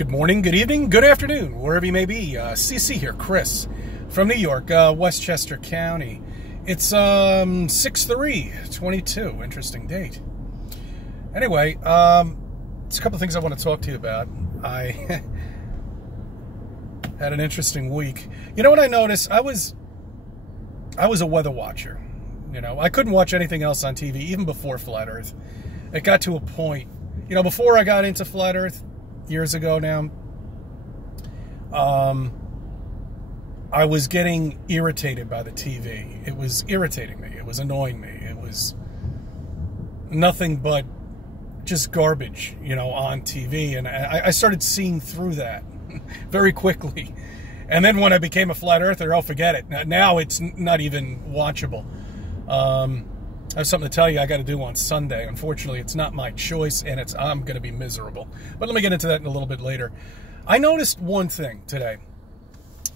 Good morning, good evening, good afternoon, wherever you may be. CC here, Chris, from New York, Westchester County. It's 6/3/22, interesting date. Anyway, it's a couple of things I want to talk to you about. I had an interesting week. You know what I noticed? I was a weather watcher. You know, I couldn't watch anything else on TV, even before Flat Earth. It got to a point, you know, before I got into Flat Earth, years ago now, I was getting irritated by the TV. It was irritating me. It was annoying me. It was nothing but just garbage, you know, on TV. And I started seeing through that very quickly. And then when I became a Flat Earther, oh, forget it. Now it's not even watchable. I have something to tell you I got to do on Sunday. Unfortunately, it's not my choice, and I'm going to be miserable. But let me get into that in a little bit later. I noticed one thing today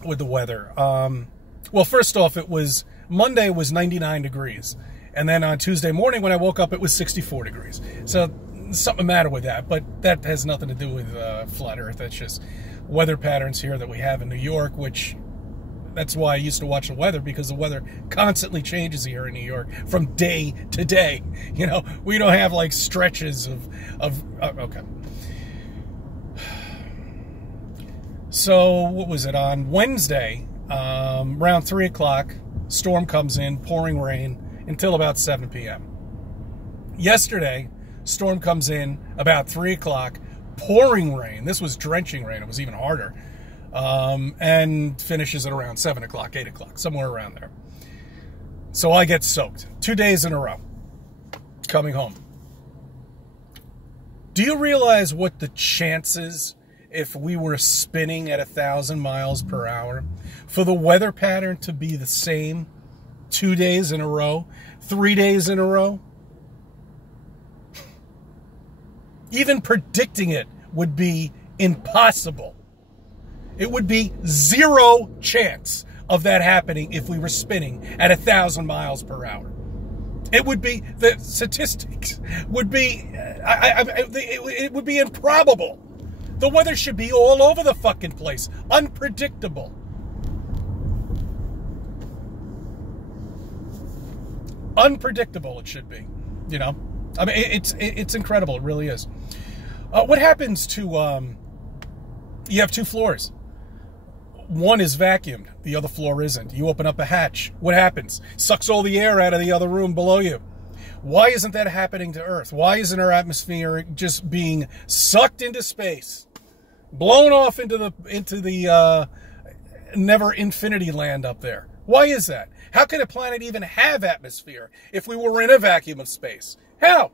with the weather. Well, first off, Monday was 99 degrees. And then on Tuesday morning when I woke up, it was 64 degrees. So something the matter with that. But that has nothing to do with Flat Earth. That's just weather patterns here that we have in New York, which... That's why I used to watch the weather, because the weather constantly changes here in New York from day to day. You know, we don't have like stretches of okay. So what was it, on Wednesday, around 3 o'clock, storm comes in, pouring rain until about 7 p.m. Yesterday, storm comes in about 3 o'clock, pouring rain. This was drenching rain. It was even harder. And finishes at around 7 o'clock, 8 o'clock, somewhere around there. So I get soaked 2 days in a row coming home. Do you realize what the chances, if we were spinning at 1,000 miles per hour, for the weather pattern to be the same 2 days in a row, 3 days in a row? Even predicting it would be impossible. It would be zero chance of that happening if we were spinning at 1,000 miles per hour. It would be, the statistics would be, it would be improbable. The weather should be all over the fucking place. Unpredictable. Unpredictable it should be, you know. I mean, it's incredible. It really is. What happens to, you have 2 floors. One is vacuumed, the other floor isn't. You open up a hatch. What happens? Sucks all the air out of the other room below you. Why isn't that happening to Earth? Why isn't our atmosphere just being sucked into space, blown off into the never infinity land up there? Why is that? How can a planet even have atmosphere if we were in a vacuum of space? How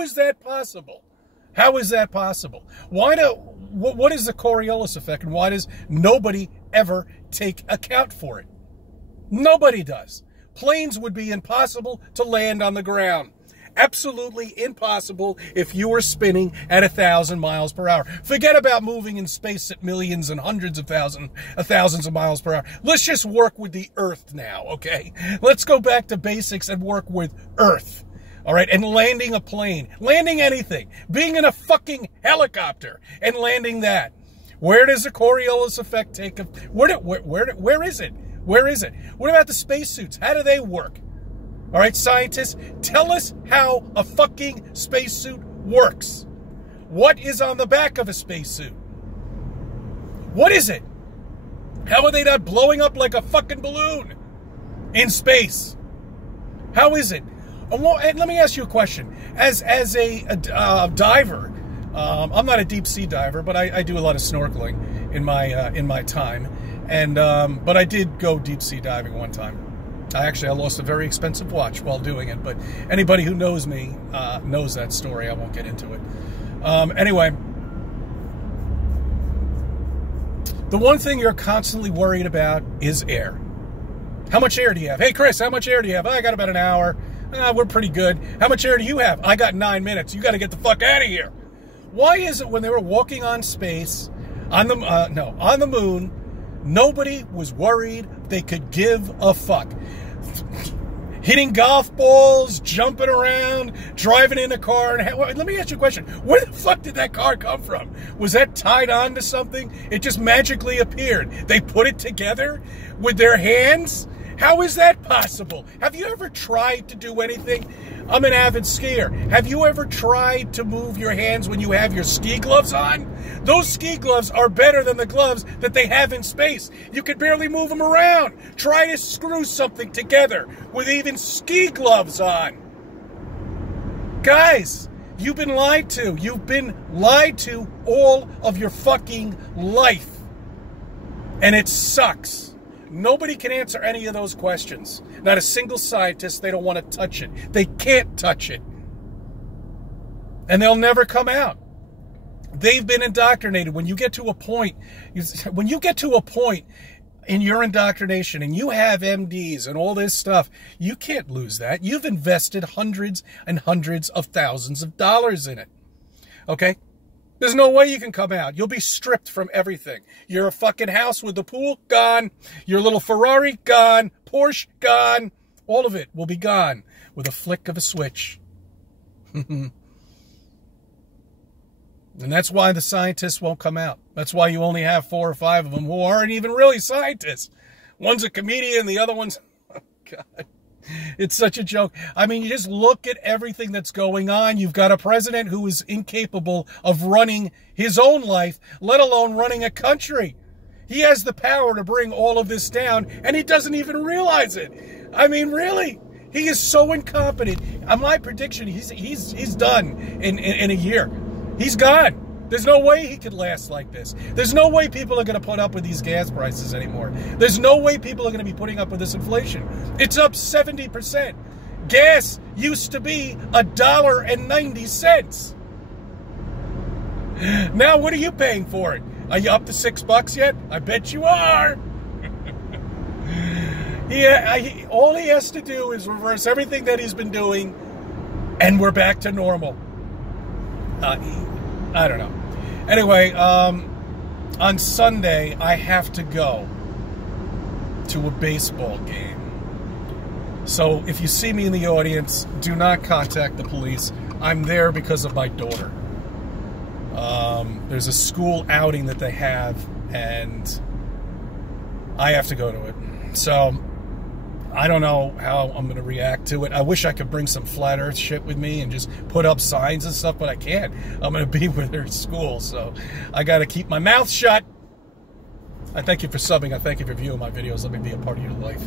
is that possible? How is that possible? What is the Coriolis effect, and why does nobody ever take account for it? Nobody does. Planes would be impossible to land on the ground. Absolutely impossible if you were spinning at 1,000 miles per hour. Forget about moving in space at millions and hundreds of thousands of miles per hour. Let's just work with the Earth now, okay? Let's go back to basics and work with Earth. All right, and landing a plane, landing anything, being in a fucking helicopter and landing that. Where does the Coriolis effect take? Where is it? Where is it? What about the spacesuits? How do they work? All right, scientists, tell us how a fucking spacesuit works. What is on the back of a spacesuit? What is it? How are they not blowing up like a fucking balloon in space? How is it? And let me ask you a question. As a diver, I'm not a deep sea diver, but I do a lot of snorkeling in my time, and but I did go deep sea diving one time. I lost a very expensive watch while doing it, but anybody who knows me knows that story. I won't get into it. Anyway, the one thing you're constantly worried about is air. How much air do you have? Hey, Chris, how much air do you have? I got about an hour. We're pretty good. How much air do you have? I got 9 minutes. You got to get the fuck out of here. Why is it when they were walking on space, on the moon, nobody was worried they could give a fuck? hitting golf balls, jumping around, driving in a car. And let me ask you a question. Where the fuck did that car come from? Was that tied on to something? It just magically appeared. They put it together with their hands? How is that possible? Have you ever tried to do anything? I'm an avid skier. Have you ever tried to move your hands when you have your ski gloves on? Those ski gloves are better than the gloves that they have in space. You could barely move them around. Try to screw something together with even ski gloves on. Guys, you've been lied to. You've been lied to all of your fucking life. And it sucks. Nobody can answer any of those questions. Not a single scientist. They don't want to touch it. They can't touch it. And they'll never come out. They've been indoctrinated. When you get to a point in your indoctrination and you have MDs and all this stuff, you can't lose that. You've invested hundreds and hundreds of thousands of dollars in it. Okay? There's no way you can come out. You'll be stripped from everything. Your fucking house with the pool, gone. Your little Ferrari, gone. Porsche, gone. All of it will be gone with a flick of a switch. And that's why the scientists won't come out. That's why you only have 4 or 5 of them who aren't even really scientists. One's a comedian, the other one's... Oh, God. It's such a joke. I mean, you just look at everything that's going on. You've got a president who is incapable of running his own life, let alone running a country. He has the power to bring all of this down, and he doesn't even realize it. I mean, really, he is so incompetent. My prediction, he's done in a year. He's gone. There's no way he could last like this. There's no way people are going to put up with these gas prices anymore. There's no way people are going to be putting up with this inflation. It's up 70%. Gas used to be $1.90. Now, what are you paying for it? Are you up to $6 yet? I bet you are. Yeah, all he has to do is reverse everything that he's been doing, and we're back to normal. I don't know. Anyway, on Sunday, I have to go to a baseball game. So if you see me in the audience, do not contact the police. I'm there because of my daughter. There's a school outing that they have, and I have to go to it. So I don't know how I'm going to react to it. I wish I could bring some flat earth shit with me and just put up signs and stuff, but I can't. I'm going to be with her at school, so I got to keep my mouth shut. I thank you for subbing. I thank you for viewing my videos. Let me be a part of your life.